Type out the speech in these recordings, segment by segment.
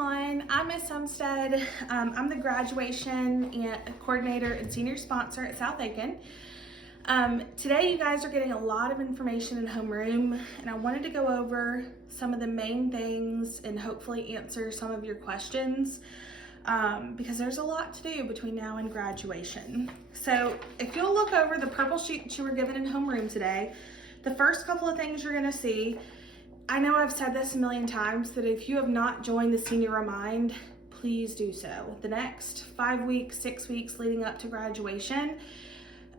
everyone, I'm Miss Umstead. I'm the graduation coordinator and senior sponsor at South Aiken. Today you guys are getting a lot of information in homeroom, and I wanted to go over some of the main things and hopefully answer some of your questions because there's a lot to do between now and graduation. So if you'll look over the purple sheet that you were given in homeroom today, the first couple of things you're going to see, I know I've said this a million times, that if you have not joined the Senior Remind, please do so. The next 5 weeks, 6 weeks leading up to graduation,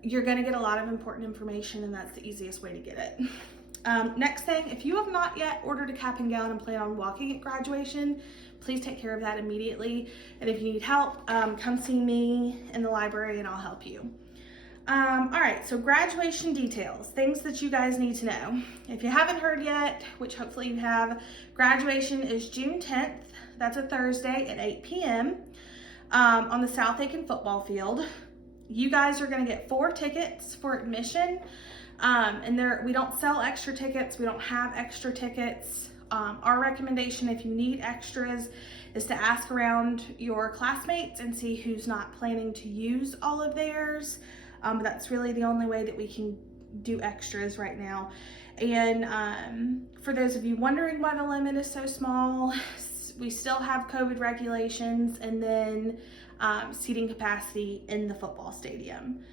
you're gonna get a lot of important information, and that's the easiest way to get it. Next thing, if you have not yet ordered a cap and gown and plan on walking at graduation, please take care of that immediately. And if you need help, come see me in the library and I'll help you. All right, so graduation details, things that you guys need to know. If you haven't heard yet, which hopefully you have, graduation is June 10th. That's a Thursday at 8 p.m. On the South Aiken football field. You guys are gonna get 4 tickets for admission. And we don't sell extra tickets. We don't have extra tickets. Our recommendation, if you need extras, is to ask around your classmates and see who's not planning to use all of theirs. That's really the only way that we can do extras right now. And for those of you wondering why the limit is so small, we still have COVID regulations and then seating capacity in the football stadium.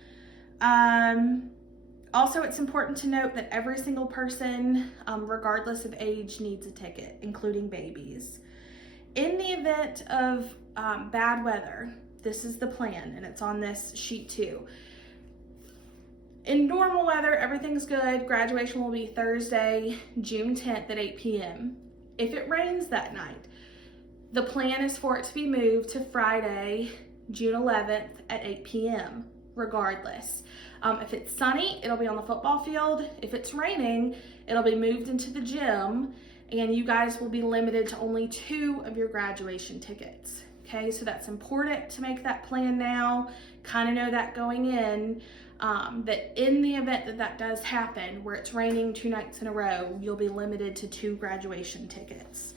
Also, it's important to note that every single person, regardless of age, needs a ticket, including babies. In the event of bad weather, this is the plan, and it's on this sheet too. In normal weather, everything's good. Graduation will be Thursday, June 10th at 8 p.m. If it rains that night, the plan is for it to be moved to Friday, June 11th at 8 p.m. regardless. If it's sunny, it'll be on the football field. If it's raining, it'll be moved into the gym, and you guys will be limited to only 2 of your graduation tickets. Okay, so that's important to make that plan now, kind of know that going in. That in the event that that does happen, where it's raining 2 nights in a row, you'll be limited to 2 graduation tickets.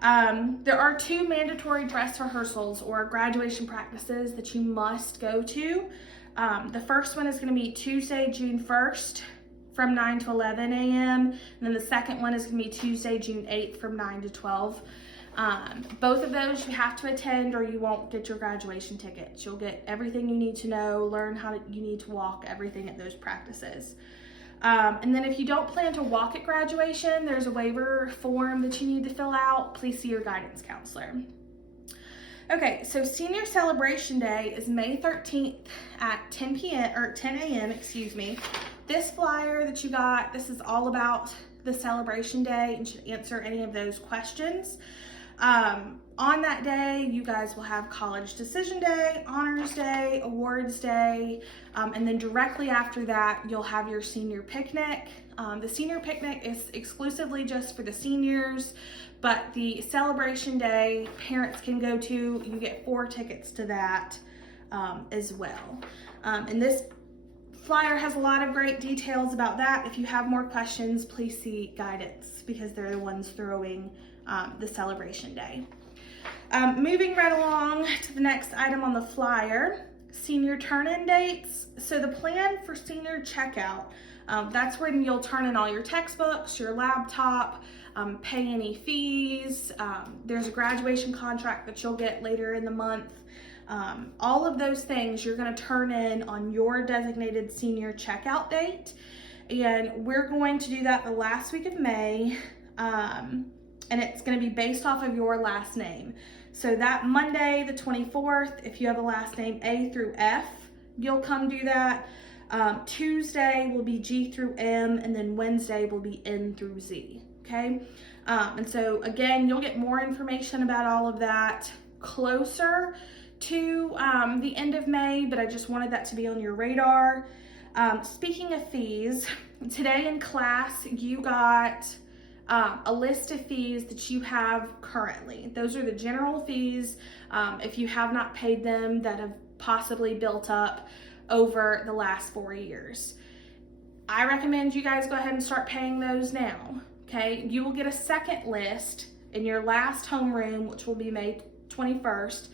There are 2 mandatory dress rehearsals or graduation practices that you must go to. The first one is going to be Tuesday, June 1st from 9 to 11 a.m. And then the second one is going to be Tuesday, June 8th from 9 to 12. Both of those you have to attend or you won't get your graduation tickets. You'll get everything you need to know, learn how you need to walk, everything at those practices. And then if you don't plan to walk at graduation, there's a waiver form that you need to fill out. Please see your guidance counselor. Okay, so senior celebration day is May 13th at 10 a.m., excuse me. This flyer that you got, this is all about the celebration day and should answer any of those questions. On that day, you guys will have college decision day, honors day, awards day, and then directly after that, you'll have your senior picnic. The senior picnic is exclusively just for the seniors, but the celebration day parents can go to. You get 4 tickets to that as well. And this flyer has a lot of great details about that. If you have more questions, please see guidance because they're the ones throwing the celebration day. Moving right along to the next item on the flyer, senior turn-in dates. So the plan for senior checkout, that's when you'll turn in all your textbooks, your laptop, pay any fees. There's a graduation contract that you'll get later in the month. All of those things you're going to turn in on your designated senior checkout date. And we're going to do that the last week of May. And it's going to be based off of your last name. So that Monday, the 24th, if you have a last name A through F, you'll come do that. Tuesday will be G through M, and then Wednesday will be N through Z, okay? And so again, you'll get more information about all of that closer to the end of May, but I just wanted that to be on your radar. Speaking of fees, today in class, you got a list of fees that you have currently. Those are the general fees, if you have not paid them, that have possibly built up over the last 4 years. I recommend you guys go ahead and start paying those now, okay? You will get a second list in your last homeroom, which will be May 21st,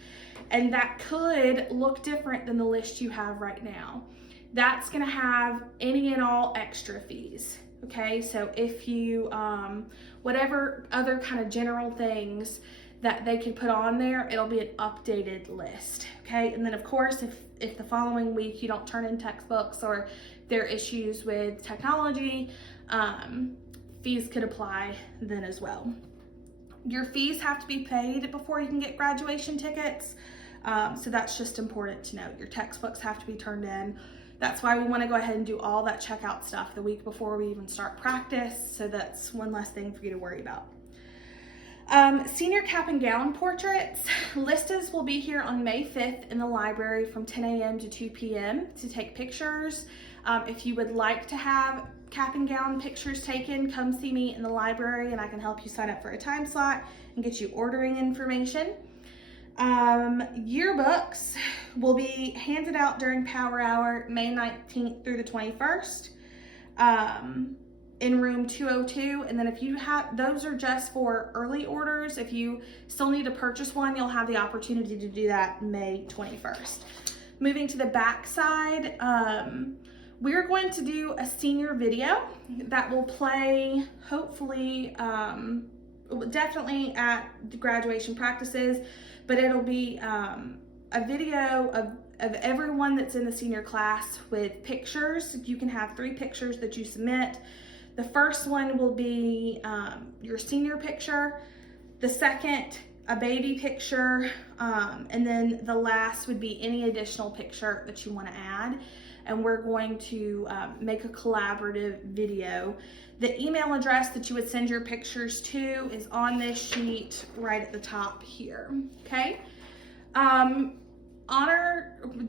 and that could look different than the list you have right now. That's gonna have any and all extra fees, okay? So if you, whatever other kind of general things that they could put on there, it'll be an updated list, okay? And then of course, if the following week you don't turn in textbooks or there are issues with technology, fees could apply then as well. Your fees have to be paid before you can get graduation tickets. So that's just important to note. Your textbooks have to be turned in. That's why we want to go ahead and do all that checkout stuff the week before we even start practice. So that's one less thing for you to worry about. Senior cap and gown portraits. Listas will be here on May 5th in the library from 10 a.m. to 2 p.m. to take pictures. If you would like to have cap and gown pictures taken, come see me in the library and I can help you sign up for a time slot and get you ordering information. Yearbooks will be handed out during Power Hour May 19th through the 21st in room 202. And then if you have, those are just for early orders. If you still need to purchase one, you'll have the opportunity to do that May 21st. Moving to the back side, we're going to do a senior video that will play hopefully, definitely at the graduation practices, but it'll be a video of everyone that's in the senior class with pictures. You can have 3 pictures that you submit. The first one will be your senior picture, the second a baby picture, and then the last would be any additional picture that you want to add. And we're going to make a collaborative video. The email address that you would send your pictures to is on this sheet right at the top here, okay? The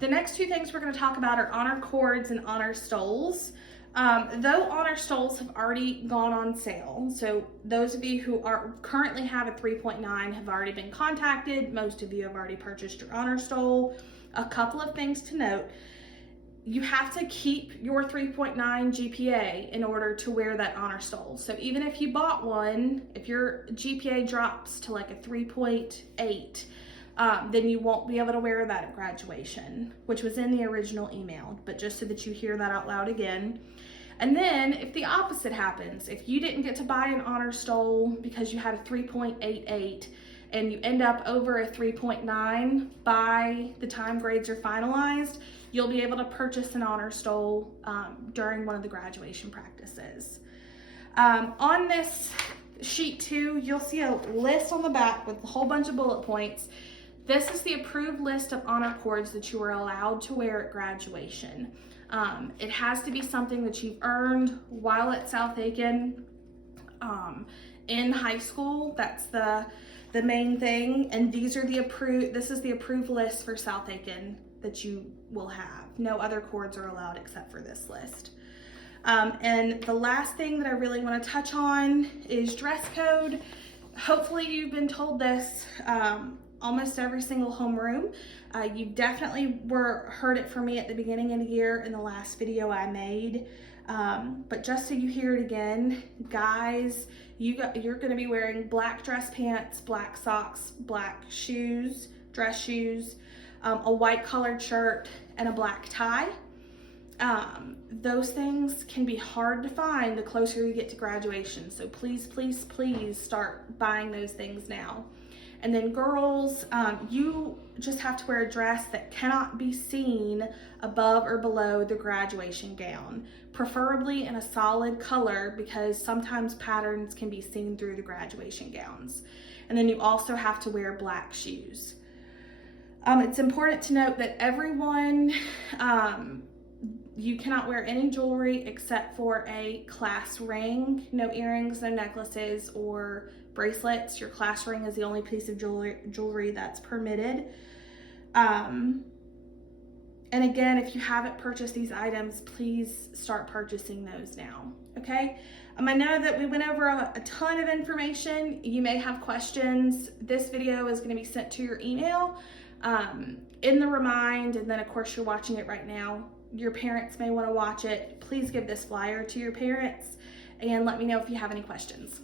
next 2 things we're gonna talk about are honor cords and honor stoles. Though honor stoles have already gone on sale, so those of you who currently have a 3.9 have already been contacted. Most of you have already purchased your honor stole. A couple of things to note. You have to keep your 3.9 GPA in order to wear that honor stole. So even if you bought one, if your GPA drops to like a 3.8, then you won't be able to wear that at graduation, which was in the original email, but just so that you hear that out loud again. And then if the opposite happens, if you didn't get to buy an honor stole because you had a 3.88 and you end up over a 3.9 by the time grades are finalized, you'll be able to purchase an honor stole during one of the graduation practices. On this sheet 2, you'll see a list on the back with a whole bunch of bullet points. This is the approved list of honor cords that you are allowed to wear at graduation. It has to be something that you've earned while at South Aiken in high school. That's the main thing. And these are this is the approved list for South Aiken that you will have. No other cords are allowed except for this list. And the last thing that I really want to touch on is dress code. Hopefully you've been told this almost every single homeroom. You definitely heard it from me at the beginning of the year in the last video I made. But just so you hear it again, guys, you're going to be wearing black dress pants, black socks, black shoes, dress shoes, a white collared shirt, and a black tie. Those things can be hard to find the closer you get to graduation. So please, please, please start buying those things now. And then girls, you just have to wear a dress that cannot be seen above or below the graduation gown, preferably in a solid color because sometimes patterns can be seen through the graduation gowns. And then you also have to wear black shoes. It's important to note that everyone, you cannot wear any jewelry except for a class ring, no earrings, no necklaces or bracelets. Your class ring is the only piece of jewelry that's permitted. And again, if you haven't purchased these items, please start purchasing those now, okay? I know that we went over a ton of information. You may have questions. This video is gonna be sent to your email in the Remind, and then of course you're watching it right now. Your parents may wanna watch it. Please give this flyer to your parents and let me know if you have any questions.